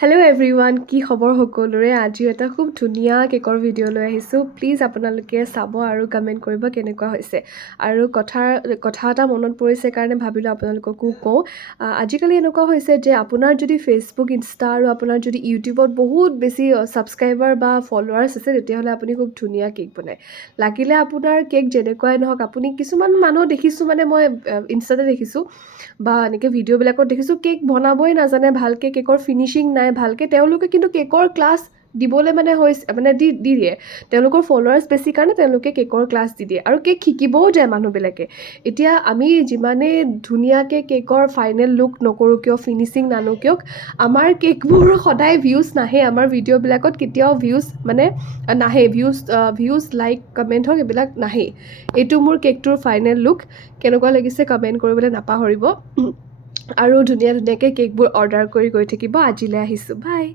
Hello' everyone, কি খবৰ সকলোৰে? আজিও এটা খুব ধুনীয়া কেকৰ ভিডিঅ' লৈ আহিছোঁ। প্লিজ আপোনালোকে চাব আৰু কমেণ্ট কৰিব কেনেকুৱা হৈছে। আৰু কথা এটা মনত পৰিছে কাৰণে ভাবিলোঁ আপোনালোককো কওঁ। আজিকালি এনেকুৱা হৈছে যে আপোনাৰ যদি ফেচবুক, ইনষ্টা আৰু আপোনাৰ যদি ইউটিউবত বহুত বেছি ছাবস্ক্ৰাইবাৰ বা ফলোৱাৰ্ছ আছে, তেতিয়াহ'লে আপুনি খুব ধুনীয়া কেক বনায়। লাগিলে আপোনাৰ কেক যেনেকুৱাই নহওক, আপুনি কিছুমান মানুহ দেখিছোঁ, মানে মই ইনষ্টাতে দেখিছোঁ বা এনেকৈ ভিডিঅ'বিলাকত দেখিছোঁ, কেক বনাবই নাজানে ভালকৈ, কেকৰ ফিনিচিং নাই ভালকৈ। তেওঁলোকে কিন্তু কেকৰ ক্লাছ দিবলৈ দি দিয়ে। তেওঁলোকৰ ফলোৱাৰ্ছ বেছি কাৰণে তেওঁলোকে কেকৰ ক্লাছ দি দিয়ে আৰু কেক শিকিবও যায় মানুহবিলাকে। এতিয়া আমি যিমানেই ধুনীয়াকৈ কেকৰ ফাইনেল লুক নকৰোঁ কিয়, ফিনিচিং নানো কিয়, আমাৰ কেকবোৰ সদায় ভিউজ নাহে। আমাৰ ভিডিঅ'বিলাকত কেতিয়াও নাহে। ভিউজ লাইক কমেণ্ট হওক এইবিলাক নাহে। এইটো মোৰ কেকটোৰ ফাইনেল লুক। কেনেকুৱা লাগিছে কমেণ্ট কৰিবলৈ নাপাহৰিব। আৰু ধুনীয়াকৈ কেকবোৰ অৰ্ডাৰ কৰি গৈ থাকিব। আজিলৈ আহিছোঁ, বাই।